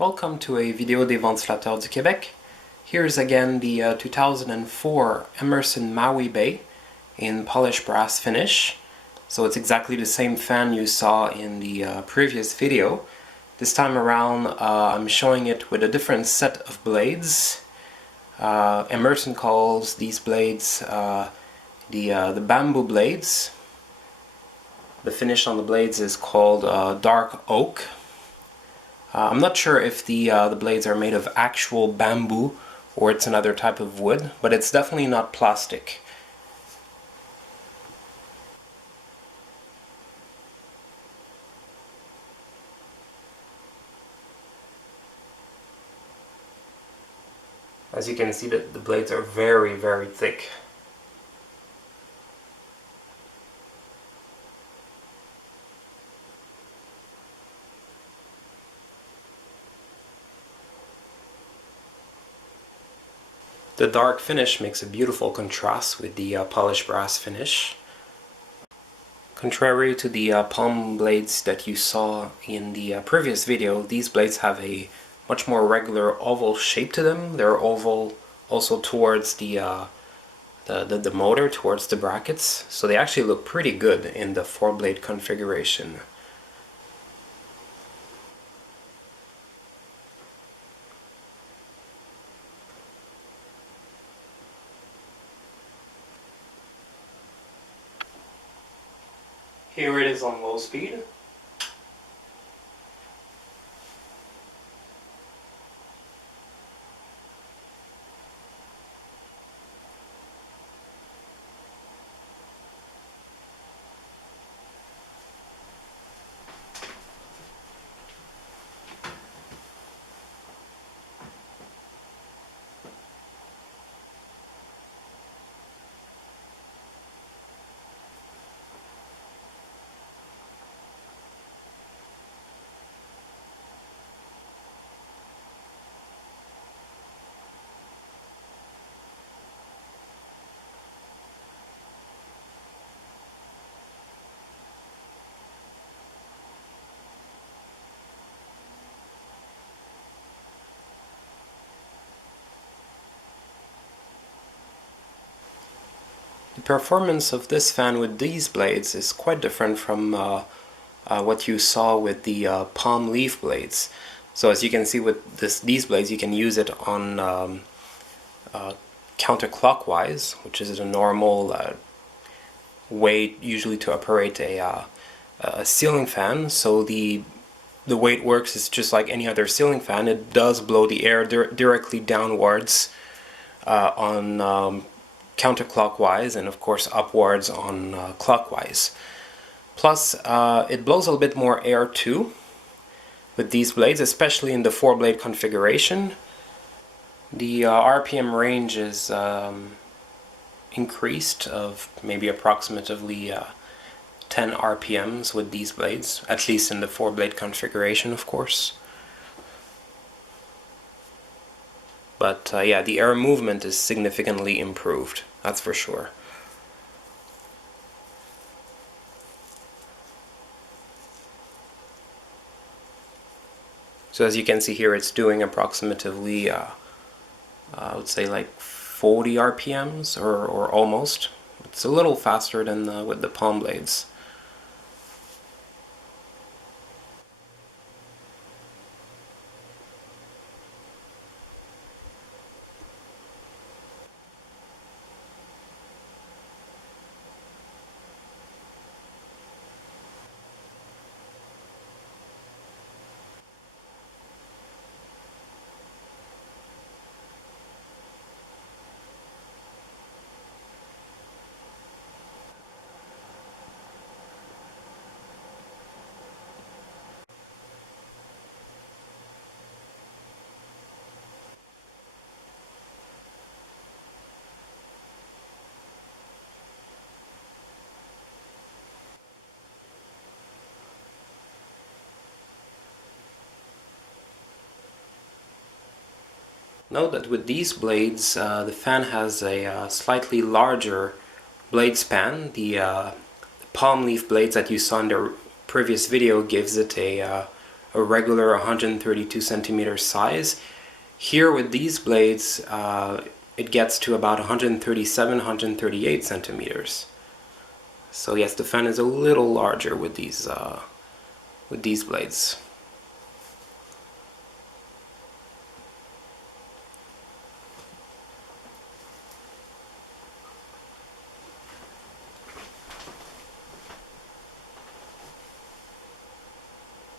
Welcome to a vidéo des ventilateurs du Québec. Here's again the 2004 Emerson Maui Bay in polished brass finish. So it's exactly the same fan you saw in the previous video. This time around I'm showing it with a different set of blades. Emerson calls these blades the bamboo blades. The finish on the blades is called dark oak. I'm not sure if the blades are made of actual bamboo or it's another type of wood, but it's definitely not plastic. As you can see, the blades are very, very thick. The dark finish makes a beautiful contrast with the polished brass finish. Contrary to the palm blades that you saw in the previous video, these blades have a much more regular oval shape to them. They're oval also towards the motor, towards the brackets, so they actually look pretty good in the 4-blade configuration. Here it is on low speed. The performance of this fan with these blades is quite different from what you saw with the palm leaf blades. So as you can see with these blades, you can use it on counterclockwise, which is a normal way usually to operate a ceiling fan. So the way it works is just like any other ceiling fan. It does blow the air directly downwards on counterclockwise, and of course upwards on clockwise. Plus it blows a little bit more air too with these blades, especially in the 4-blade configuration. The RPM range is increased of maybe approximately 10 RPMs with these blades, at least in the 4-blade configuration, of course. But yeah, the air movement is significantly improved, that's for sure. So as you can see here, it's doing approximately, I would say like 40 RPMs or almost. It's a little faster than with the palm blades. Note that with these blades, the fan has a slightly larger blade span. The palm leaf blades that you saw in the previous video gives it a a regular 132 centimeter size. Here with these blades, it gets to about 137, 138 centimeters. So yes, the fan is a little larger with these blades.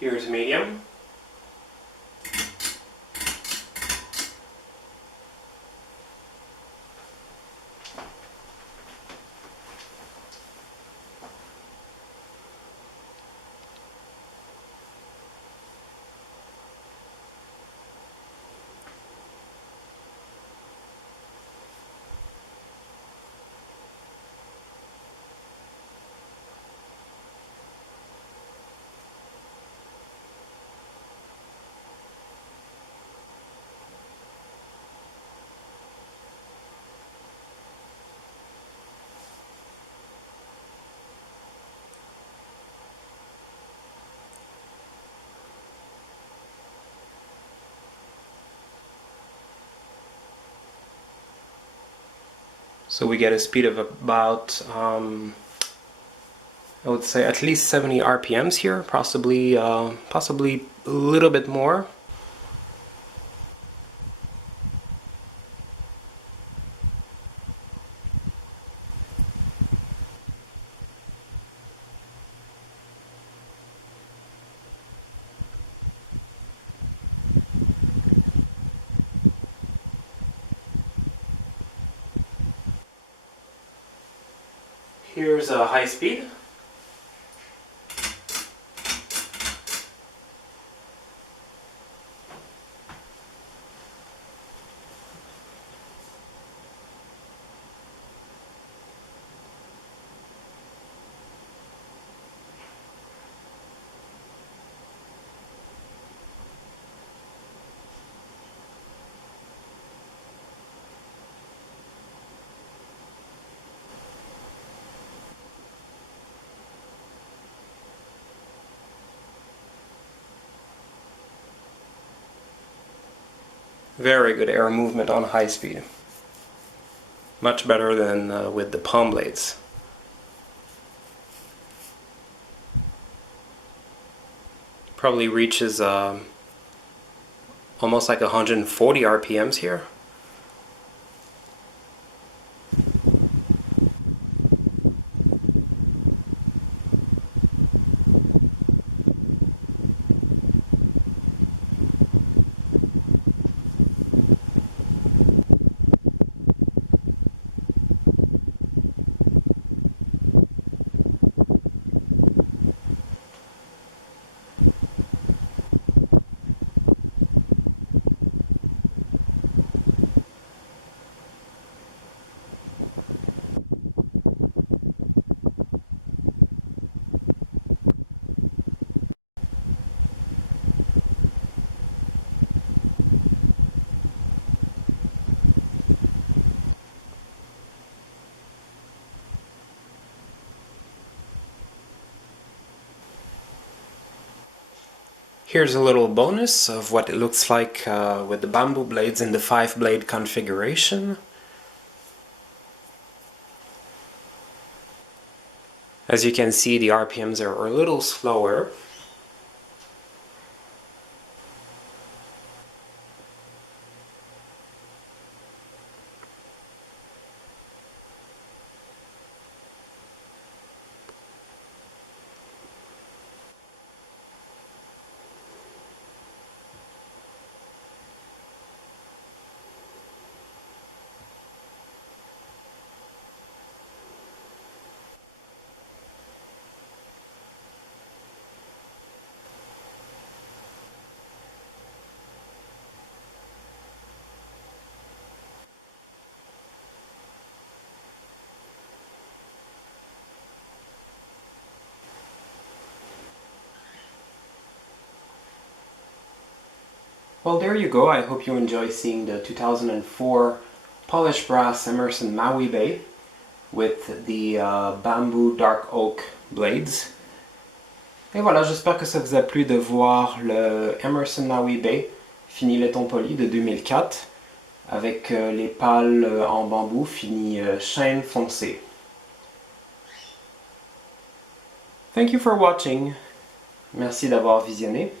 Here's medium. So we get a speed of about, I would say at least 70 RPMs here, possibly a little bit more. Here's a high speed. Very good air movement on high speed. Much better than with the palm blades. Probably reaches almost like 140 RPMs here. Here's a little bonus of what it looks like with the bamboo blades in the 5-blade configuration. As you can see, the RPMs are a little slower. Well, there you go. I hope you enjoy seeing the 2004 polished brass Emerson Maui Bay with the bamboo dark oak blades. Et voilà, j'espère que ça vous a plu de voir le Emerson Maui Bay, fini Laiton Poli de 2004, avec les pales en bambou, fini Chêne foncé. Thank you for watching. Merci d'avoir visionné.